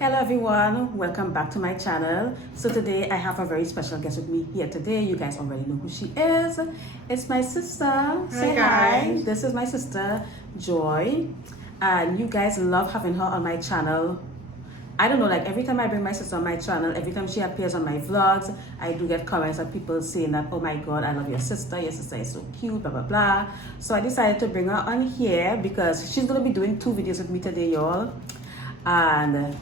Hello everyone, welcome back to my channel. So today I have a very special guest with me here today. You guys already know who she is. It's my sister. Say hi. This is my sister Joy, and you guys love having her on my channel. I don't know, like every time I bring my sister on my channel, every time she appears on my vlogs, I do get comments of people saying that, oh my god, I love your sister is so cute, blah blah blah. So I decided to bring her on here because she's going to be doing 2 videos with me today, y'all. And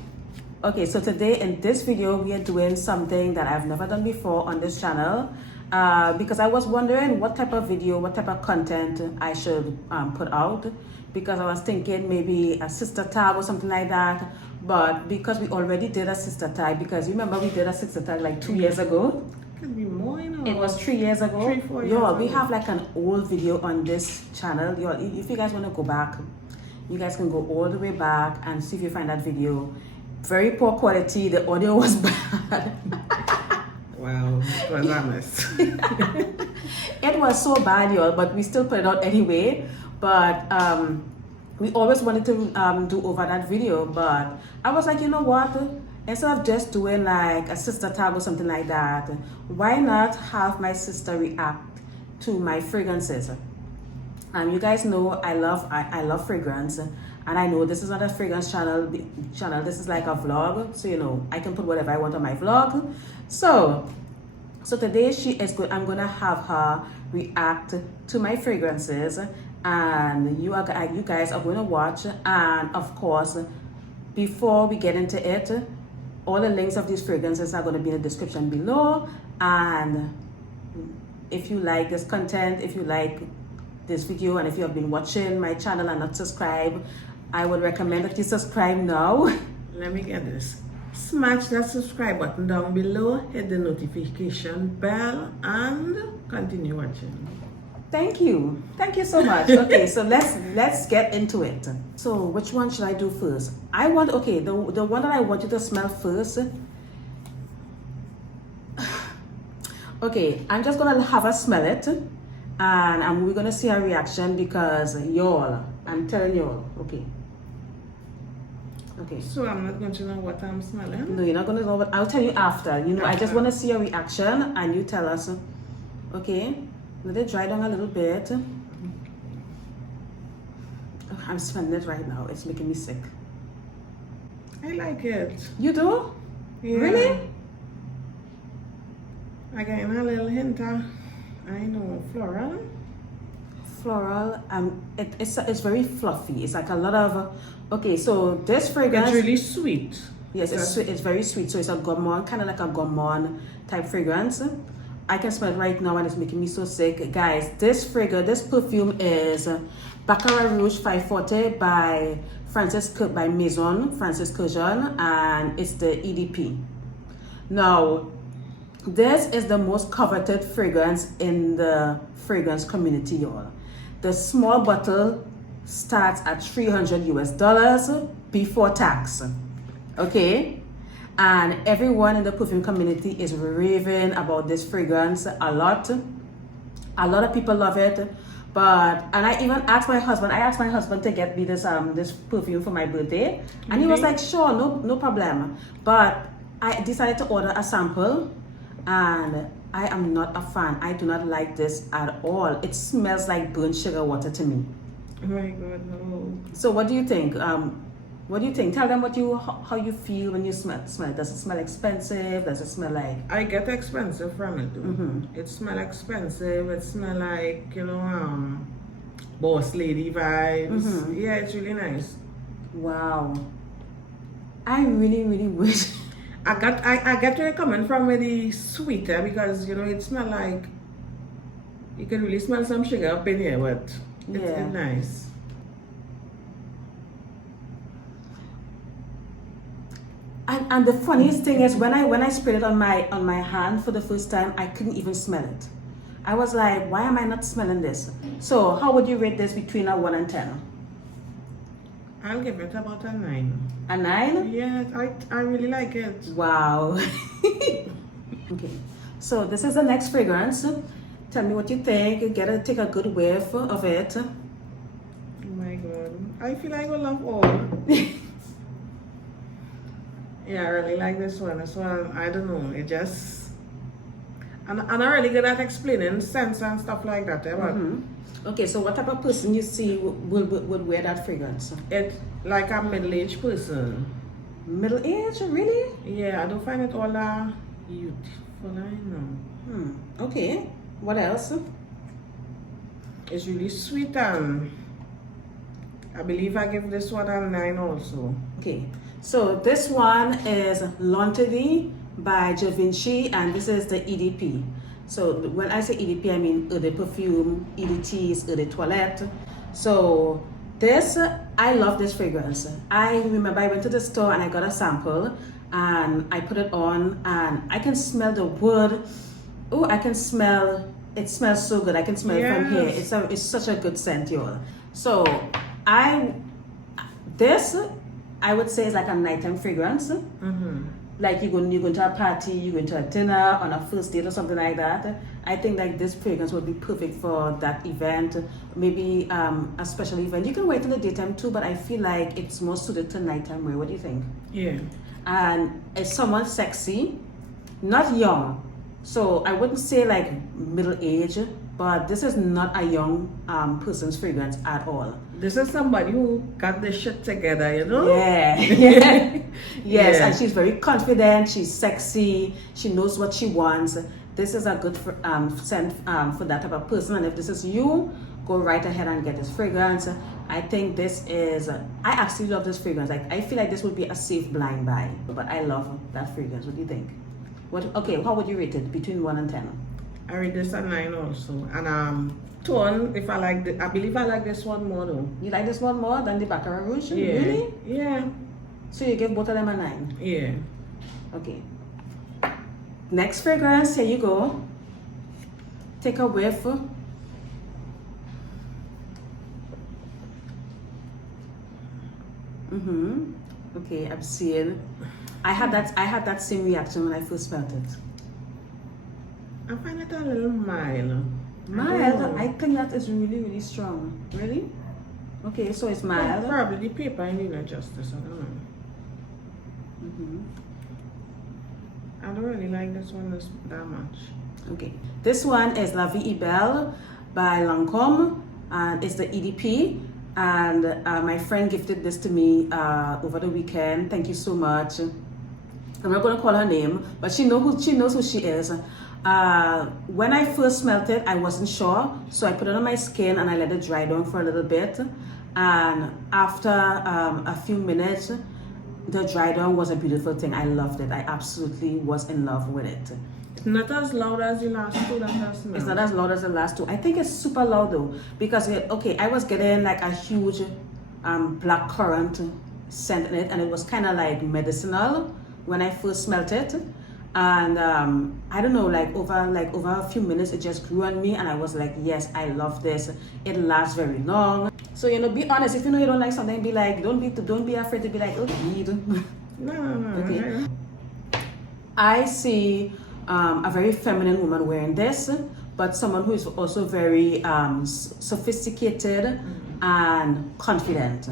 okay, so today in this video we are doing something that I've never done before on this channel, because I was wondering what type of video, what type of content I should put out, because I was thinking maybe a sister tag or something like that. But because we already did a sister tag, because you remember we did a sister tag like 2 years ago. Could be more, you know. It was 3 years ago. 3-4 years Yo, we ago. have like an old video on this channel. Yo, if you guys want to go back, you guys can go all the way back and see if you find that video. Very poor quality. The audio was bad. Wow, it was honest. It was so bad, y'all, but we still put it out anyway. But we always wanted to do over that video, but I was like, you know what, instead of just doing like a sister tag or something like that, why not have my sister react to my fragrances? You guys know I love fragrance, and I know this is not a fragrance channel. This is like a vlog, so you know I can put whatever I want on my vlog. So today she is good. I'm gonna have her react to my fragrances, and you guys are going to watch. And of course, before we get into it, all the links of these fragrances are going to be in the description below. And if you like this content, if you like this video, and if you have been watching my channel and not subscribed, I would recommend that you subscribe now. Let me get this. Smash that subscribe button down below, hit the notification bell, and continue watching. Thank you so much. Okay, so let's get into it. So which one should I do first? I want, okay, the one that I want you to smell first. Okay, I'm just gonna have her smell it, and we're gonna see her reaction, because y'all, I'm telling y'all. Okay. So I'm not going to know what I'm smelling? No, you're not gonna know, but I'll tell you after. You know, I just want to see your reaction, and you tell us. Okay. Let it dry down a little bit. Oh, I'm smelling it right now. It's making me sick. I like it. You do? Yeah. Really? I get a little hint of, I know, floral. Floral. It's very fluffy. It's like a lot of. Okay, so this fragrance. It's really sweet. Yes, it's very sweet. So it's a gourmand, kind of like a gourmand type fragrance. I can smell it right now and it's making me so sick. Guys, this perfume is Baccarat Rouge 540 by Maison Francis Kurkdjian, and it's the EDP. Now, this is the most coveted fragrance in the fragrance community, y'all. The small bottle starts at $300 people tax. Okay? And everyone in the perfume community is raving about this fragrance a lot. A lot of people love it. And I even asked my husband, to get me this perfume for my birthday. And he was like, sure, no problem. But I decided to order a sample, and I am not a fan. I do not like this at all. It smells like burnt sugar water to me. Oh my god, no. So what do you think? What do you think? Tell them how you feel when you smell it. Does it smell expensive? Does it smell like... I get expensive from it too. It smells expensive. It smells like, you know, boss lady vibes. Yeah, it's really nice. Wow. I really, really wish... I get where you're coming from with the sweeter, because, you know, it smells like... You can really smell some sugar up in here, but it's nice. And the funniest thing is, when I sprayed it on my hand for the first time, I couldn't even smell it. I was like, why am I not smelling this? So how would you rate this between a 1 and 10? I'll give it about a 9. A 9? Yeah, I really like it. Wow. Okay, so this is the next fragrance. Tell me what you think. Take a good whiff of it. Oh my god. I feel like I love all. Yeah, I really like this one. This one, I don't know, it just... And I'm not really good at explaining scents and stuff like that. But Okay, so what type of person you see would wear that fragrance? it's like a middle-aged person. Middle age, really? Yeah, I don't find it all that youthful, I know. Okay, what else? It's really sweet, and I believe I give this one a 9 also. Okay, so this one is Lauder by Givenchy, and this is the EDP. So when I say EDP, I mean Eau de Perfume, EDT is Eau de Toilette. So this, I love this fragrance. I remember I went to the store and I got a sample and I put it on and I can smell the wood. Oh, I can smell, it smells so good. I can smell it from here. It's such a good scent, y'all. So this, I would say is like a nighttime fragrance. Like you're going to a party, you're going to a dinner, on a first date or something like that. I think like this fragrance would be perfect for that event, maybe a special event. You can wear it in the daytime too, but I feel like it's more suited to nighttime wear. What do you think? Yeah. And it's someone sexy, not young. So I wouldn't say like middle age, but this is not a young person's fragrance at all. This is somebody who got this shit together, you know? Yeah. Yes, Yeah. and she's very confident, she's sexy, she knows what she wants. This is a good scent for that type of person. And if this is you, go right ahead and get this fragrance. I think this is, I actually love this fragrance. Like, I feel like this would be a safe blind buy, but I love that fragrance. What do you think? Okay, how would you rate it between 1 and 10? I rate this a 9 also. And tone, if I like I believe I like this one more though. You like this one more than the Baccarat Rouge? Yeah. Really? Yeah. So you give both of them a 9? Yeah. Okay. Next fragrance, here you go. Take a whiff. Okay, I'm seeing. I had that same reaction when I first smelled it. I find it a little mild. Mild? I think that is really, really strong. Really? Okay, so it's mild. Probably the paper I need justice, I don't know. I don't really like this one that much. Okay, this one is La Vie Est Belle by Lancome, and it's the EDP. And my friend gifted this to me over the weekend. Thank you so much. I'm not gonna call her name, but she knows who she is. When I first smelled it, I wasn't sure, so I put it on my skin and I let it dry down for a little bit. And after a few minutes, the dry down was a beautiful thing. I loved it. I absolutely was in love with it. It's not as loud as the last two that I smelled. It's not as loud as the last two. I think it's super loud though, because I was getting like a huge black currant scent in it, and it was kind of like medicinal when I first smelled it. And I don't know, like over a few minutes, it just grew on me, and I was like, yes, I love this. It lasts very long. So be honest. If you know you don't like something, be like, don't be afraid to be like, oh, need. No. Okay. I see a very feminine woman wearing this, but someone who is also very sophisticated and confident.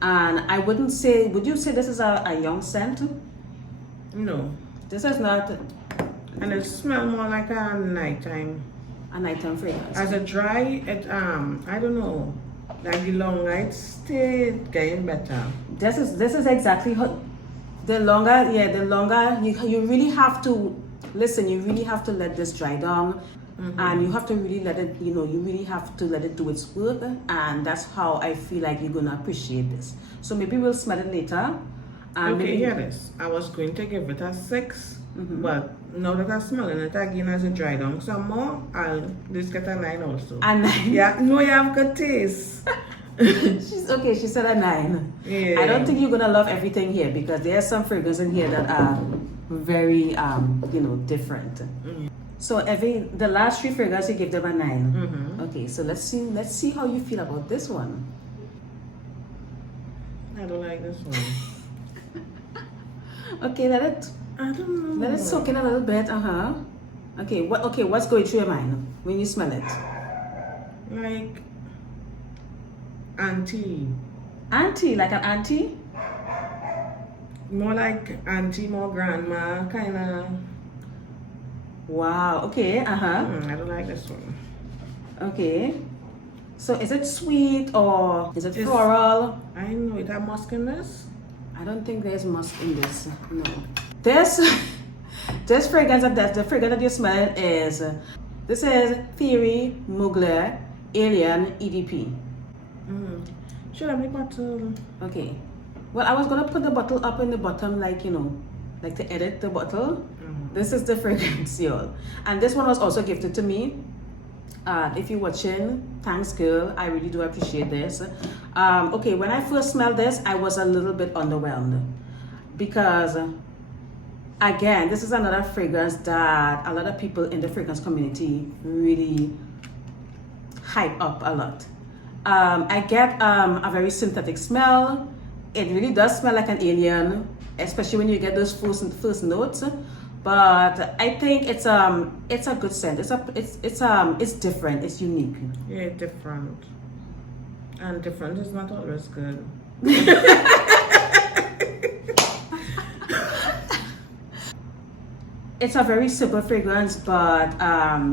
And I wouldn't say, would you say this is a young scent? No. This is not. And it smells more like a nighttime. A nighttime fragrance. As a dry, it I don't know. Like the longer it stayed, getting better. This is exactly how. The longer you really have to listen. You really have to let this dry down, and you have to really let it. You really have to let it do its work, and that's how I feel like you're gonna appreciate this. So maybe we'll smell it later. Okay, hear this. I was going to give it a 6, but now that I'm smelling it again as it dry down some more, I'll just get a 9 also. A 9? Yeah, no, you have good taste. She said a 9. Yeah. I don't think you're gonna love everything here, because there are some fragrances in here that are very different. So the last 3 fragrances you give them a 9. Okay, so let's see how you feel about this one. I don't like this one. Okay, I don't know. let it soak in a little bit. Okay, what's going through your mind when you smell it? Like auntie. Auntie, like an auntie? More like auntie, more grandma, kind of. Wow, okay, I don't like this one. Okay. So is it sweet or is it floral? I know it has musk in this. I don't think there's musk in this. No. This fragrance the fragrance that you smell is this is Thierry Mugler Alien EDP. Should I make bottle? Okay. Well, I was gonna put the bottle up in the bottom, like like to edit the bottle. This is the fragrance, y'all. And this one was also gifted to me. If you're watching, thanks, girl. I really do appreciate this. Okay, when I first smelled this, I was a little bit underwhelmed because, again, this is another fragrance that a lot of people in the fragrance community really hype up a lot. I get a very synthetic smell. It really does smell like an alien, especially when you get those first notes. But I think it's a good scent. It's different. It's unique. Yeah, different. And different is not always good. It's a very simple fragrance, but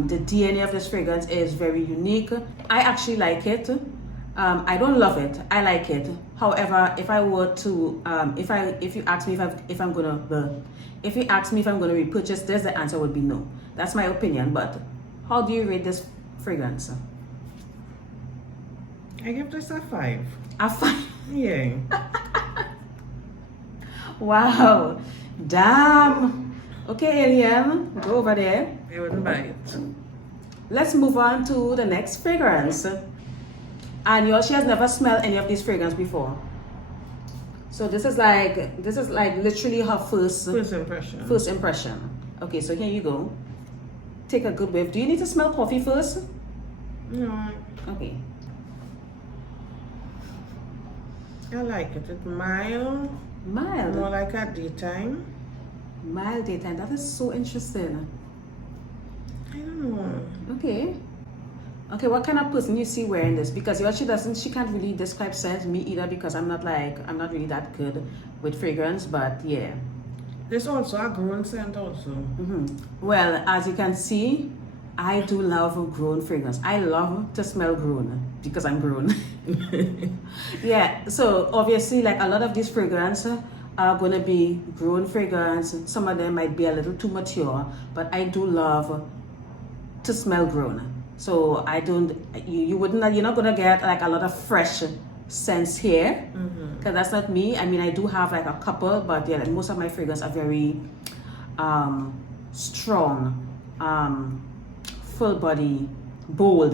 the DNA of this fragrance is very unique. I actually like it. I don't love it. I like it. However, if I were to, if you ask me if I'm gonna repurchase this, the answer would be no. That's my opinion. But how do you rate this fragrance? I give this a 5. A 5? Yeah. Wow. Damn. Okay, Alien, go over there. I wouldn't buy it. Let's move on to the next fragrance. And she has never smelled any of these fragrances before. So this is like literally her first impression. Okay, so here you go. Take a good whiff. Do you need to smell coffee first? No. Okay. I like it. It's mild. Mild. More like a daytime. Mild daytime. That is so interesting. I don't know. Okay. Okay, what kind of person you see wearing this? Because she can't really describe scent, me either, because I'm not really that good with fragrance, but yeah. There's also a grown scent also. Well, as you can see, I do love grown fragrance. I love to smell grown because I'm grown. Yeah, so obviously like a lot of these fragrances are gonna be grown fragrance. Some of them might be a little too mature, but I do love to smell grown. So you're not gonna get like a lot of fresh scents here, because that's not me. I mean, I do have like a couple, but yeah, like most of my fragrances are very strong, full body, bold.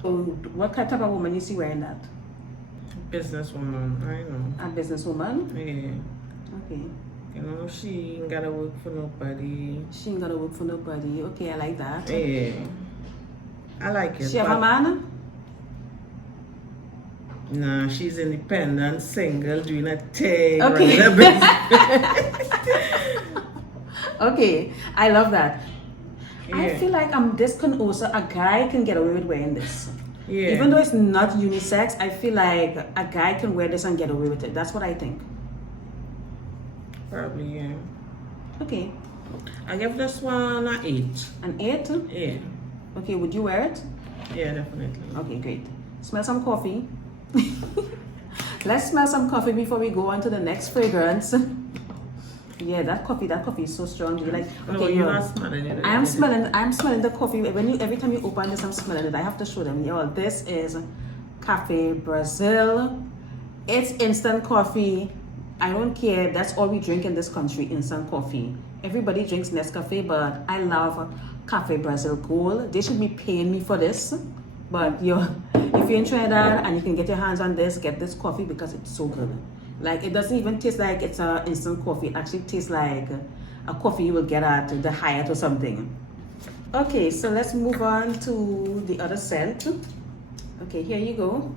So what type of woman you see wearing that? Businesswoman, I know. A businesswoman? Yeah. Okay. You know, she ain't gotta work for nobody. She ain't gotta work for nobody. Okay, I like that. Yeah. I like it. She have a man? Nah, she's independent, single, doing a thing. Okay. Okay, I love that. Yeah. I feel like a guy can get away with wearing this. Yeah. Even though it's not unisex, I feel like a guy can wear this and get away with it. That's what I think. Probably, yeah. Okay. I give this one an 8. An 8? Yeah. Okay, would you wear it? Yeah, definitely. Okay, great. Smell some coffee. Let's smell some coffee before we go on to the next fragrance. Yeah, that coffee is so strong. Do you like? Okay, no, you're not smelling it. I'm smelling the coffee. Every time you open this, I'm smelling it. I have to show them. Y'all, this is Cafe Brazil. It's instant coffee. I don't care. That's all we drink in this country, instant coffee. Everybody drinks Nescafe, but I love Cafe Brazil Gold. They should be paying me for this. But if you're in Trinidad and you can get your hands on this, get this coffee because it's so good. Like, it doesn't even taste like it's an instant coffee. It actually tastes like a coffee you will get at the Hyatt or something. Okay, so let's move on to the other scent. Okay, here you go.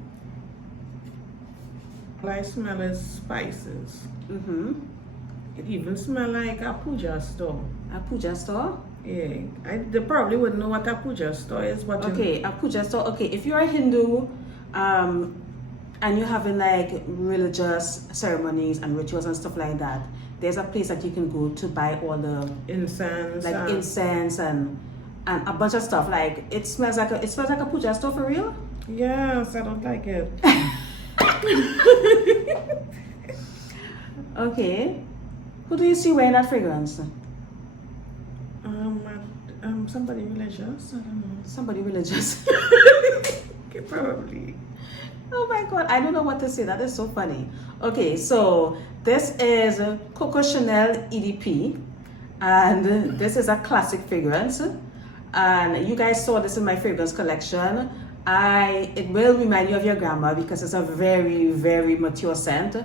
All I smell is spices. It even smells like a puja store. A puja store? Yeah, they probably wouldn't know what a puja store is, but okay, a puja store. Okay, if you're a Hindu, and you're having like religious ceremonies and rituals and stuff like that, there's a place that you can go to buy all the incense, like incense and a bunch of stuff. Like it smells like a puja store for real. Yes, I don't like it. Okay, who do you see wearing that fragrance? Somebody religious. I don't know. Somebody religious. Okay, probably. Oh my god, I don't know what to say. That is so funny. Okay, so this is Coco Chanel EDP, and this is a classic fragrance. And you guys saw this in my fragrance collection. It will remind you of your grandma because it's a very, very mature scent,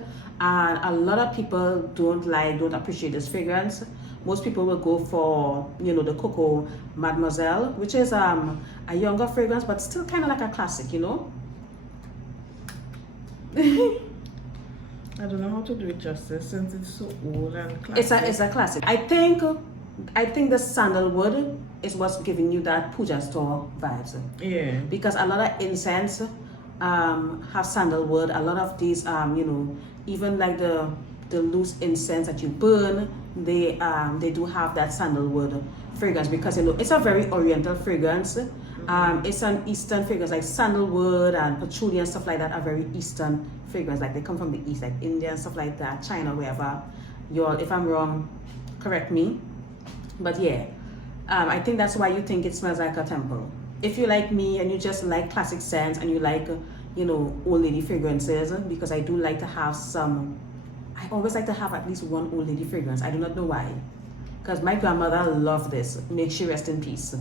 and a lot of people don't appreciate this fragrance. Most people will go for, you know, the Coco Mademoiselle, which is a younger fragrance, but still kind of like a classic, you know. I don't know how to do it justice since it's so old and classic. It's a classic. I think the sandalwood is what's giving you that puja store vibes. Yeah. Because a lot of incense have sandalwood. A lot of these, you know, even like the loose incense that you burn, they do have that sandalwood fragrance because, you know, it's a very oriental fragrance. It's an Eastern fragrance, like sandalwood and patchouli and stuff like that are very Eastern fragrance. Like they come from the East, like India and stuff like that, China, wherever. Y'all, if I'm wrong, correct me. But yeah, I think that's why you think it smells like a temple. If you like me and you just like classic scents and you like, you know, old lady fragrances, because I do like to have some. I always like to have at least one old lady fragrance. I do not know why. Because my grandmother loved this. May she rest in peace.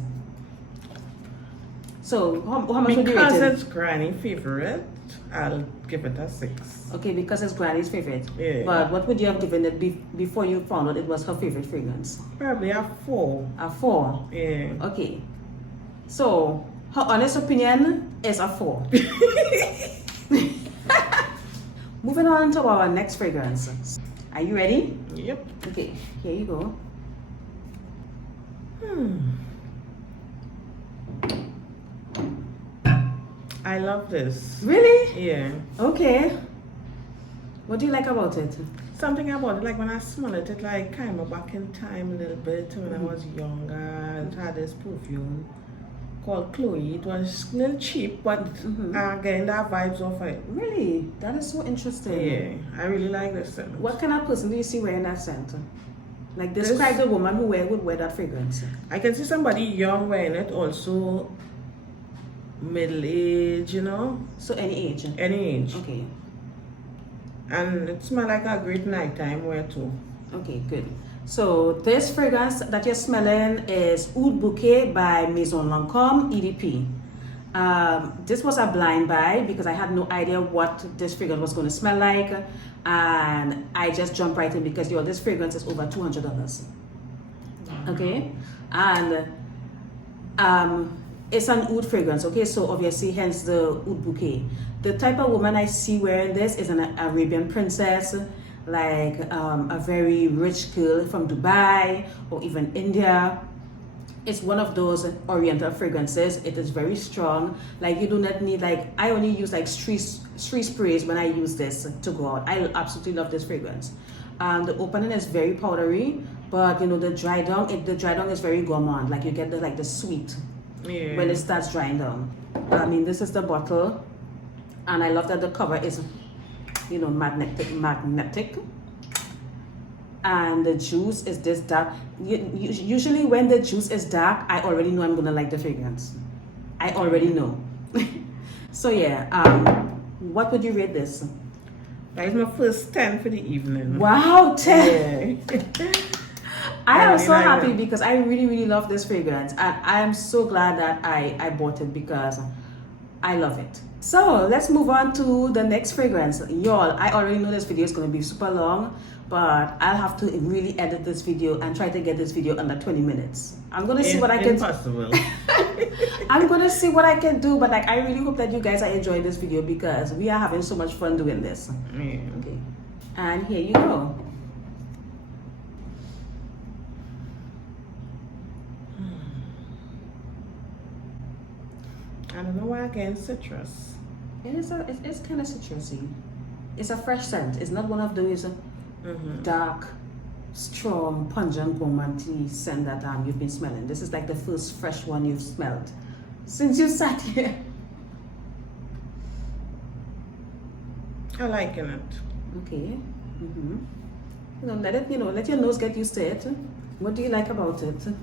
So, how much would you rate it? Because it's Granny's favorite, I'll give it a 6. Okay, because it's Granny's favorite. Yeah. But what would you have given it before you found out it was her favorite fragrance? Probably a 4. A 4? Yeah. Okay. So, her honest opinion is a 4. Moving on to our next fragrance. Are you ready? Yep. Okay, here you go. I love this. Really? Yeah. Okay. What do you like about it? Something about it, like when I smell it, it like kind of back in time a little bit when I was younger. It had this perfume called Chloe. It was a little cheap, but again, that vibes off it. Really? That is so interesting. Yeah, I really like this scent. What kind of person do you see wearing that scent? Like, describe the woman who would wear that fragrance. I can see somebody young wearing it, also middle age, you know. So any age? Any age. Okay. And it smells like a great nighttime wear too. Okay, good. So this fragrance that you're smelling is Oud Bouquet by Maison Lancome EDP. This was a blind buy because I had no idea what this fragrance was going to smell like, and I just jumped right in because this fragrance is over $200. Okay, and it's an oud fragrance. Okay, so obviously hence the Oud Bouquet. The type of woman I see wearing this is an Arabian princess, like a very rich girl from Dubai or even India. It's one of those oriental fragrances. It is very strong. Like, you do not need, like, I only use like street sprays when I use this to go out. I absolutely love this fragrance. The opening is very powdery, but you know, the dry down is very gourmand. Like, you get the sweet when it starts drying down. I mean, this is the bottle, and I love that the cover is, you know, magnetic. And the juice is this dark. Usually when the juice is dark, I already know I'm gonna like the fragrance. I already know. So yeah, what would you rate this? That is my first 10 for the evening. Wow, 10! Yeah. I am so happy because I really love this fragrance, and I am so glad that I bought it because I love it. So let's move on to the next fragrance. Y'all, I already know this video is going to be super long, but I'll have to really edit this video and try to get this video under 20 minutes. I'm going to see what I can do. Impossible. I'm going to see what I can do, but like, I really hope that you guys are enjoying this video because we are having so much fun doing this. Yeah. Okay, and here you go. I don't know why again citrus. It's kind of citrusy. It's a fresh scent. It's not one of those dark, strong, pungent gourmand scent that you've been smelling. This is like the first fresh one you've smelled since you sat here. I liking it. Okay. Let your nose get used to it. What do you like about it?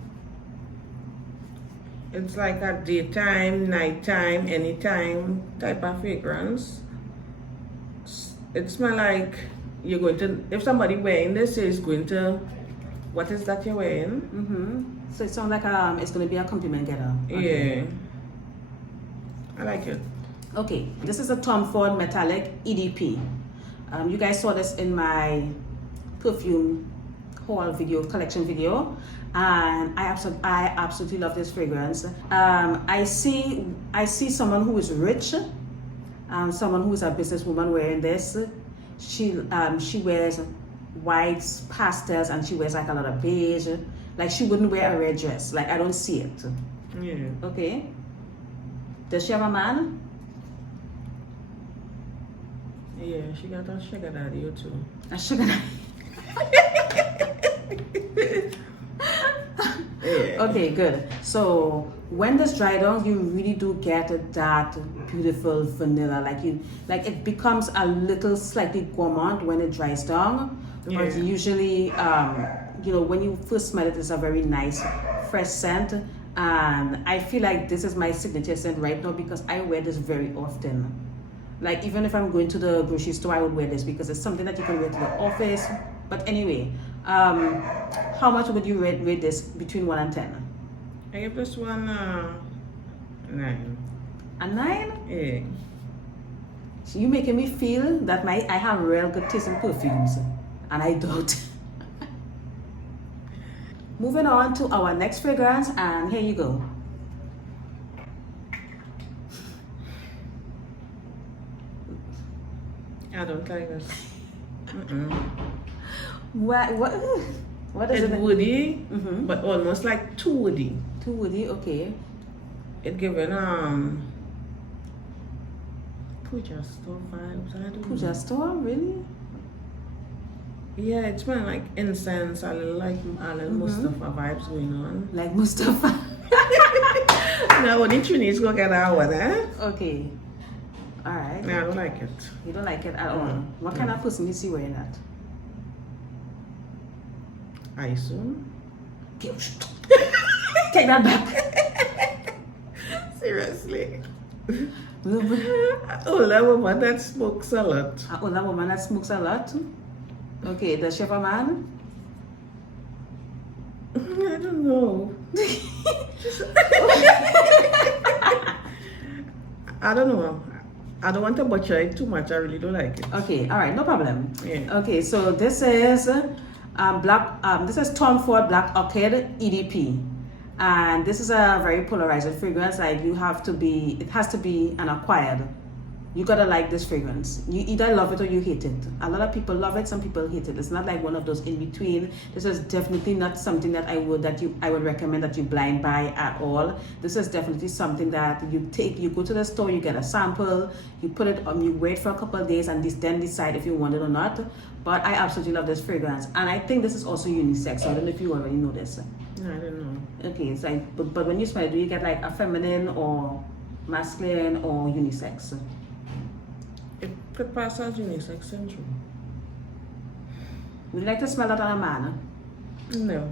It's like a daytime, nighttime, anytime type of fragrance. It smells like you're going to, if somebody wearing this is going to, what is that you're wearing? So it sounds like it's going to be a compliment getter. Okay. Yeah. I like it. Okay, this is a Ford Metallique EDP. You guys saw this in my perfume haul video, collection video, and I absolutely love this fragrance. I see someone who is rich, someone who is a businesswoman wearing this. She wears whites, pastels, and she wears like a lot of beige. Like she wouldn't wear a red dress. Like I don't see it. Yeah. Okay. Does she have a man? Yeah, she got a sugar daddy too. A sugar daddy. Yeah. Okay, good. So when this dries down, you really do get that beautiful vanilla. Like it becomes a little slightly gourmand when it dries down. Yeah. But usually, when you first smell it, it's a very nice, fresh scent. And I feel like this is my signature scent right now because I wear this very often. Like even if I'm going to the grocery store, I would wear this because it's something that you can wear to the office. But anyway, how much would you rate this between 1 and 10? I give this one 9. A 9? Yeah. So you making me feel that I have real good taste in perfumes, and I don't. Moving on to our next fragrance, and here you go. I don't like this. What is It's it? woody, but almost like too woody. Too woody, okay. It given Puja store vibes. I don't Puja know. store, really? Yeah, it smells like incense. I like a little Mustafa vibes going on. Like Mustafa. Now, when you need to go get that one, eh? Okay. All right. No, I don't like it. You don't like it at all. What kind of person is he wearing that? I assume. Take that back. Seriously. Older woman that smokes a lot. An older woman that smokes a lot. Okay, does she have a man? I don't know. I don't know. I don't want to butcher it too much. I really don't like it. Okay, all right, no problem. Yeah. Okay, so this is this is Tom Ford Black Orchid EDP, and this is a very polarizing fragrance. Like it has to be an acquired. You gotta like this fragrance. You either love it or you hate it. A lot of people love it, some people hate it. It's not like one of those in between. This is definitely not something that I would recommend that you blind buy at all. This is definitely something that you go to the store, you get a sample, you put it on, you wait for a couple of days and then decide if you want it or not. But I absolutely love this fragrance, and I think this is also unisex. So I don't know if you already know this. No, I don't know. Okay, so but when you smell it, do you get like a feminine or masculine or unisex? It could pass as unisex syndrome. Would you like to smell that on a man? No.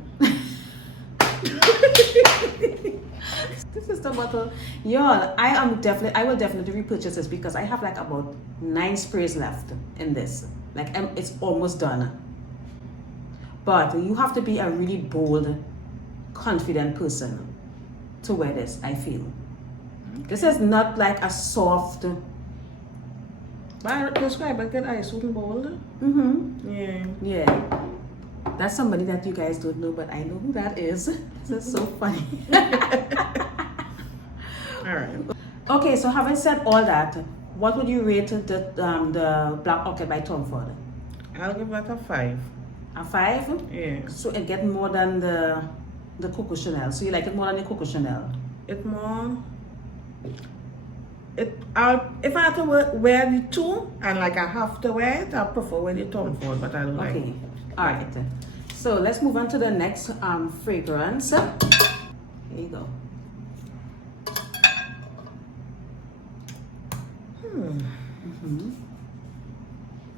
This is the bottle. Y'all, I will definitely repurchase this because I have like about 9 sprays left in this. Like it's almost done. But you have to be a really bold, confident person to wear this, I feel. This is not like a soft. I describe it get ice and bold. Yeah. Yeah. That's somebody that you guys don't know, but I know who that is. This is so funny. Alright. Okay, so having said all that, what would you rate the Black Orchid by Tom Ford? I'll give that a 5. A 5? Yeah. So it gets more than the Coco Chanel. So you like it more than the Coco Chanel? It more. if I have to wear the two and like I have to wear it, I prefer wear the Tom Ford, but I don't like it. All right. So let's move on to the next fragrance. Here you go.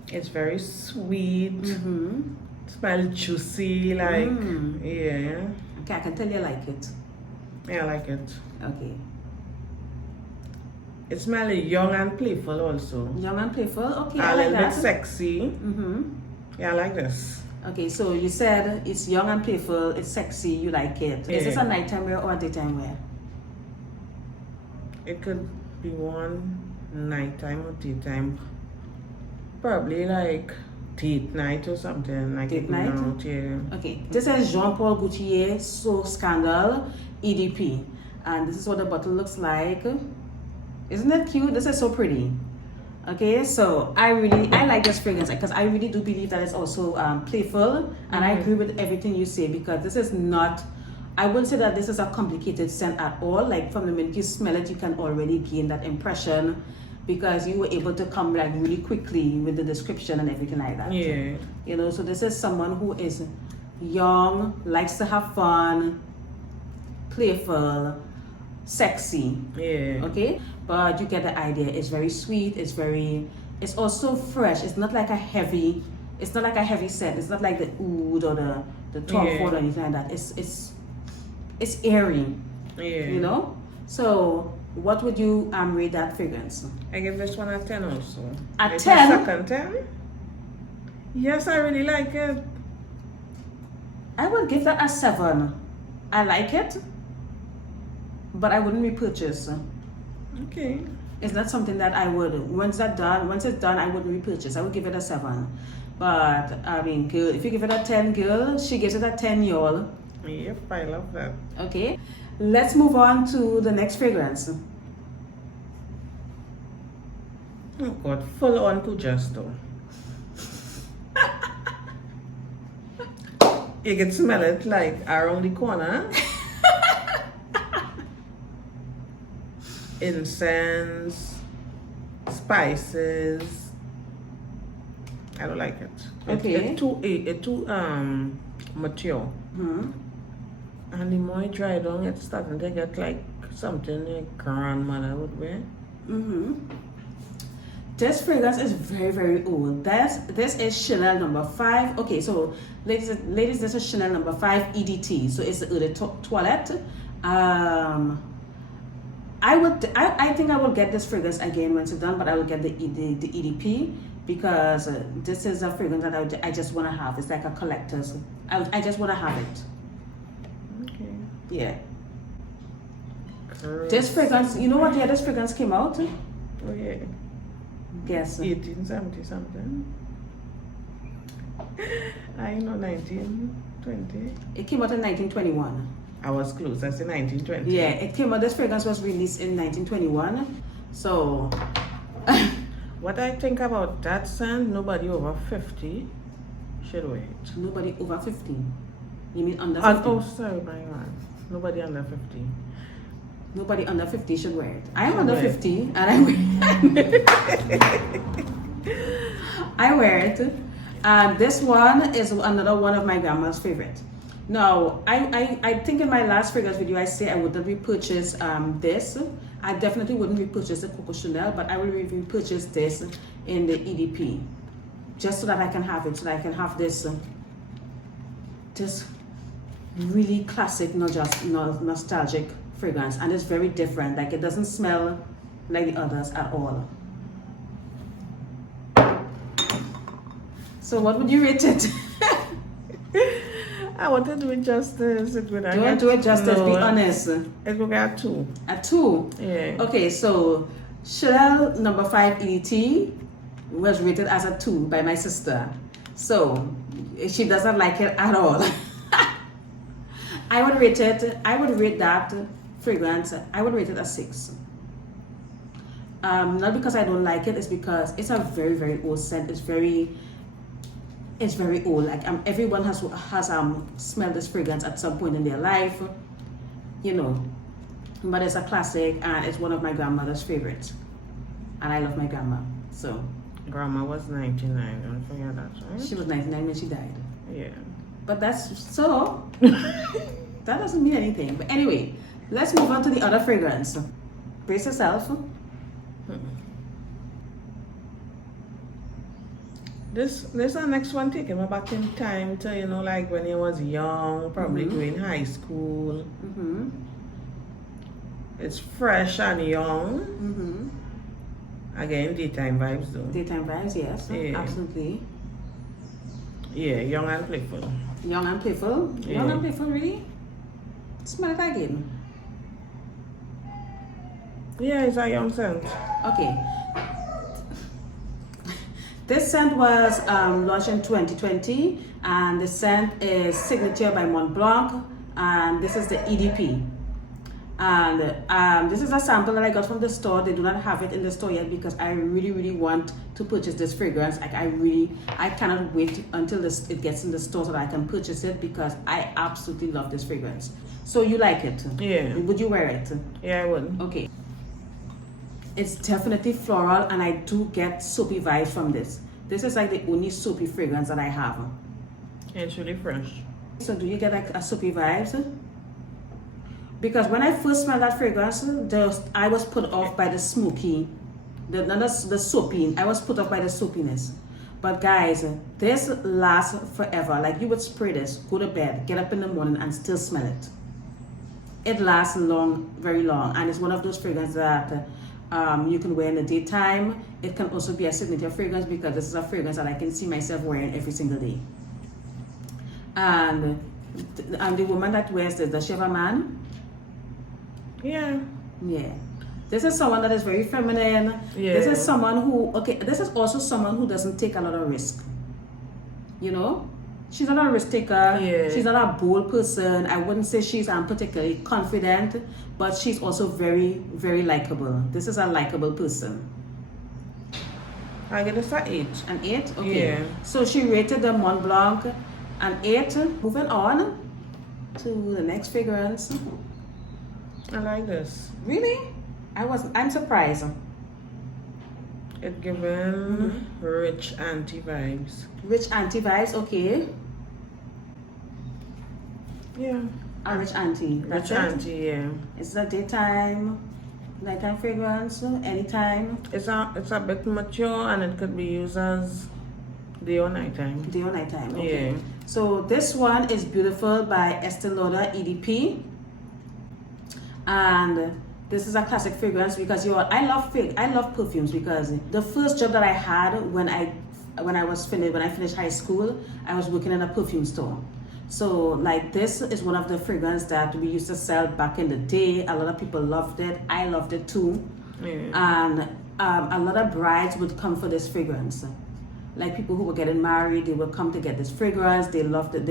It's very sweet. Smell juicy, like yeah. Okay, I can tell you like it. Yeah, I like it. Okay. It smells young and playful also. Young and playful. Okay, A I like little that. bit sexy. Yeah, I like this. Okay, so you said it's young and playful, it's sexy, you like it. Is this a nighttime wear or a daytime wear? It could be one nighttime or daytime. Probably like date night or something. Like Date night? Out, yeah. Okay, this is Jean-Paul Gaultier So Scandal EDP. And this is what the bottle looks like. Isn't that cute? This is so pretty. Okay, so I like this fragrance because I really do believe that it's also playful, and I agree with everything you say, because this is not, I wouldn't say that this is a complicated scent at all. Like from the minute you smell it, you can already gain that impression because you were able to come like really quickly with the description and everything like that. Yeah. You know, so this is someone who is young, likes to have fun, playful, sexy. Yeah. Okay, but you get the idea. It's very sweet. It's also fresh. It's not like a heavy scent. It's not like the oud or the Tom Ford or anything like that. It's airy. Yeah. You know. So what would you rate that fragrance? I give this one a 10 also. A It's 10? a second 10. Yes, I really like it. I would give that a 7. I like it, but I wouldn't repurchase. Okay. It's not something that I would. Once it's done, I wouldn't repurchase. I would give it a 7. But I mean, girl, if you give it a 10, girl, she gives it a 10, y'all. Yep, I love that. Okay, let's move on to the next fragrance. Oh God, full on to just though. You can smell it like around the corner. Incense, spices. I don't like it. Okay. It's too mature. And the more it dry down, it's starting to get like something a grandmother would wear. This fragrance is very, very old. This is Chanel number 5. Okay, so ladies, this is Chanel number 5 EDT. So it's the toilette. I think I will get this fragrance again when it's done, but I will get the EDP because this is a fragrance that I just want to have. It's like a collector's. I just want to have it. Okay. Yeah. Correct. This fragrance, you know what year this fragrance came out? Oh yeah. Guess. 1870 something. I know 1920. It came out in 1921. I was close. I said 1920. Yeah, it came out. This fragrance was released in 1921. So, what I think about that scent, nobody over 50 should wear it. nobody over 15. You mean under 50? Oh, sorry, my man. Nobody under 50. Nobody under 50 should wear it. I am Should under wear it. 50 and I wear I wear it. And this one is another one of my grandma's favorite. Now, I think in my last fragrance video, I say I wouldn't repurchase this. I definitely wouldn't repurchase the Coco Chanel, but I will repurchase this in the EDP. Just so that I can have it, so that I can have this really classic, not just nostalgic fragrance. And it's very different. Like, it doesn't smell like the others at all. So what would you rate it? I want to do it justice. It would Don't do it justice, be honest. It will get 2. A 2? Yeah. Okay, so Chanel number 5 ET was rated as a 2 by my sister. So she doesn't like it at all. I would rate that fragrance, I would rate it a 6. Not because I don't like it, it's because it's a very, very old scent. It's very old. Like everyone has smelled this fragrance at some point in their life, you know. But it's a classic and it's one of my grandmother's favorites. and I love my grandma. So Grandma was 99, don't forget that, right? she was 99 when she died. Yeah. But that's so that doesn't mean anything. But anyway, let's move on to the other fragrance. Brace yourself. This the next one taking me back in time to, you know, like when you was young, probably going high school. It's fresh and young. Again, daytime vibes though. Daytime vibes, yes. Yeah. Absolutely. Yeah, young and playful. Young and playful. Yeah. Young and playful, really? Smell it again. Yeah, it's a young scent. Okay. This scent was launched in 2020, and the scent is Signature by Mont Blanc, and this is the EDP. And this is a sample that I got from the store. They do not have it in the store yet because I really want to purchase this fragrance. Like I cannot wait until it gets in the store so that I can purchase it because I absolutely love this fragrance. So you like it? Yeah. Would you wear it? Yeah, I would. Okay. It's definitely floral, and I do get soapy vibes from this. This is like the only soapy fragrance that I have. It's really fresh. So do you get like a soapy vibes? Because when I first smelled that fragrance, I was put off by the smoky, the soapy. I was put off by the soapiness. But guys, this lasts forever. Like you would spray this, go to bed, get up in the morning and still smell it. It lasts long, very long. And it's one of those fragrances that you can wear in the daytime. It can also be a signature fragrance because this is a fragrance that I can see myself wearing every single day. And the woman that wears this, does she have a man? Yeah. Yeah. This is someone that is very feminine. Yeah. This is someone who, this is also someone who doesn't take a lot of risk. You know? She's not a risk taker. Yeah. She's not a bold person. I wouldn't say she's particularly confident, but she's also very, very likable. This is a likable person. I get this an 8. An 8? Okay. Yeah. So she rated the Mont Blanc an 8. Moving on to the next fragrance. I like this. Really? I'm surprised. It given rich auntie vibes. Rich auntie vibes, okay. Yeah. A rich auntie. Rich auntie, yeah. It's a daytime, nighttime fragrance, anytime. It's a bit mature and it could be used as day or nighttime. Day or nighttime, okay. Yeah. So this one is Beautiful by Estee Lauder EDP. And this is a classic fragrance because I love perfumes because the first job that I had when I finished high school, I was working in a perfume store. So like this is one of the fragrances that we used to sell back in the day. A lot of people loved it. I loved it too. Yeah. And a lot of brides would come for this fragrance. Like people who were getting married, they would come to get this fragrance. They loved it.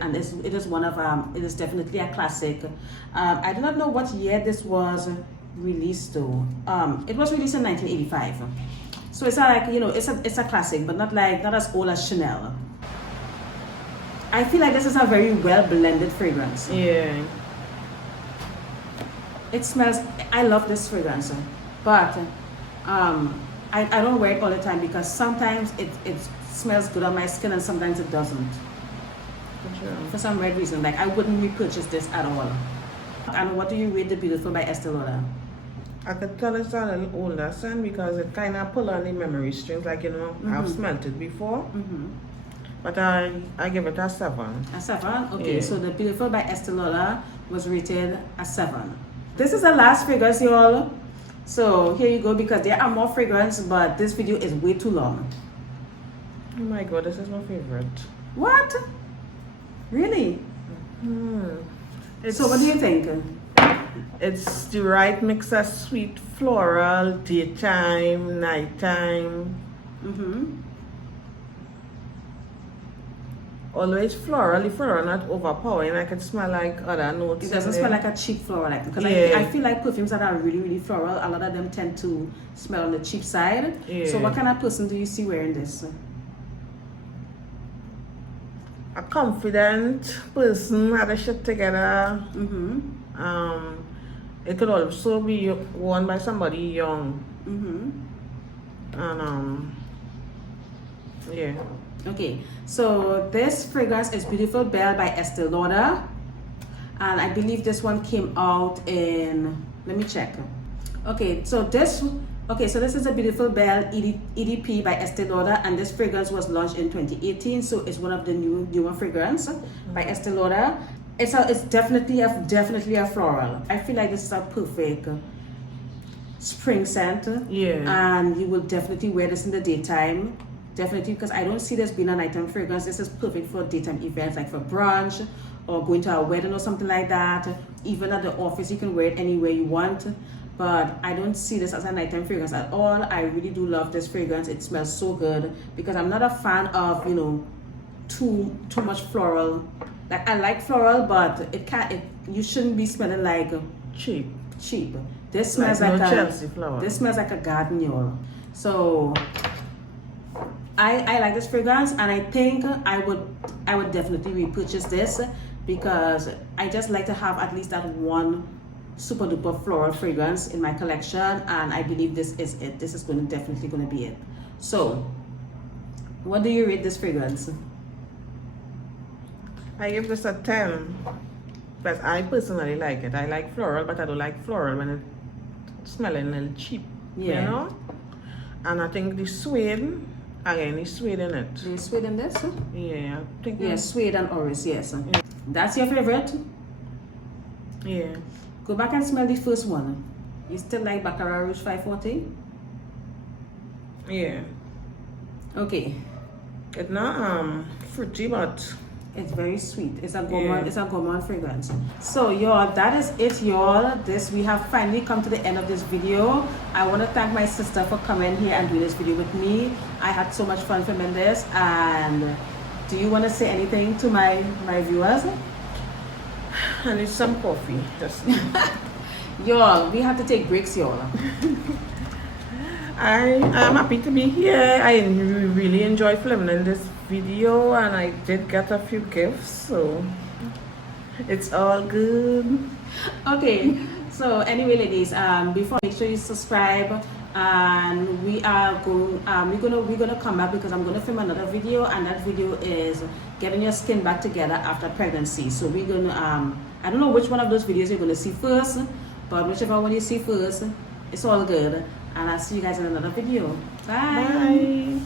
And it is definitely a classic. I do not know what year this was released though. It was released in 1985. So it's not like, it's a classic, but not as old as Chanel. I feel like this is a very well blended fragrance. Yeah. It smells, I love this fragrance, but I don't wear it all the time because sometimes it smells good on my skin and sometimes it doesn't. Sure. For some weird reason, like I wouldn't repurchase this at all. And what do you rate the Beautiful by Estee Lauder? I could tell it's a little older scent because it kind of pull on the memory strings, like, I've smelled it before. But I give it a 7. A 7? Okay, Yeah. so the Beautiful by Estee Lauder was rated a 7. This is the last fragrance, y'all. So here you go, because there are more fragrances, but this video is way too long. Oh my god, this is my favorite. What? Really? So what do you think? It's the right mix of sweet floral, daytime, nighttime. Always floral, the floral not overpowering. I can smell like other notes. It doesn't smell like a cheap floral, because Yeah. I feel like perfumes that are really, really floral, a lot of them tend to smell on the cheap side. Yeah. So what kind of person do you see wearing this? A confident person, had a shit together. It could also be worn by somebody young. And yeah. Okay, so this fragrance is Beautiful Belle by Estee Lauder, and I believe this one came out in, let me check. Okay, so this is a Beautiful Belle EDP by Estee Lauder, and this fragrance was launched in 2018, so it's one of the newer fragrance by Estee Lauder. It's definitely a floral. I feel like this is a perfect spring scent. Yeah. And you will definitely wear this in the daytime. Definitely, because I don't see this being a nighttime fragrance. This is perfect for daytime events, like for brunch or going to a wedding or something like that. Even at the office, you can wear it anywhere you want. But I don't see this as a nighttime fragrance at all. I really do love this fragrance. It smells so good, because I'm not a fan of, you know, too much floral. Like, I like floral, but you shouldn't be smelling like Cheap. This smells like no a Chelsea flower. This smells like a garden, y'all. So I like this fragrance, and I think I would definitely repurchase this, because I just like to have at least that one super duper floral fragrance in my collection, and I believe this is it. This is definitely going to be it. So what do you rate this fragrance? I give this a 10, but I personally like it. I like floral, but I don't like floral when it's smelling a little cheap, you know? And I think the suede, again, the suede in it. The suede in this? Yeah, I think. Yeah, suede and orris, yes. Yeah. That's your favorite? Yeah. Go back and smell the first one. You still like Baccarat Rouge 540? Yeah. Okay. It's not fruity, but it's very sweet. It's a gourmand. It's a gourmand fragrance. So y'all, that is it, y'all. We have finally come to the end of this video. I want to thank my sister for coming here and doing this video with me. I had so much fun filming this. And do you want to say anything to my viewers? I need some coffee. Just y'all, we have to take breaks, y'all. I am happy to be here. I really enjoyed filming this video, and I did get a few gifts, so it's all good. Okay, so anyway, ladies, before, make sure you subscribe, and we are going we're gonna come back, because I'm gonna film another video, and that video is getting your skin back together after pregnancy. So we're gonna I don't know which one of those videos you're gonna see first, but whichever one you see first, it's all good. And I'll see you guys in another video. Bye. Bye.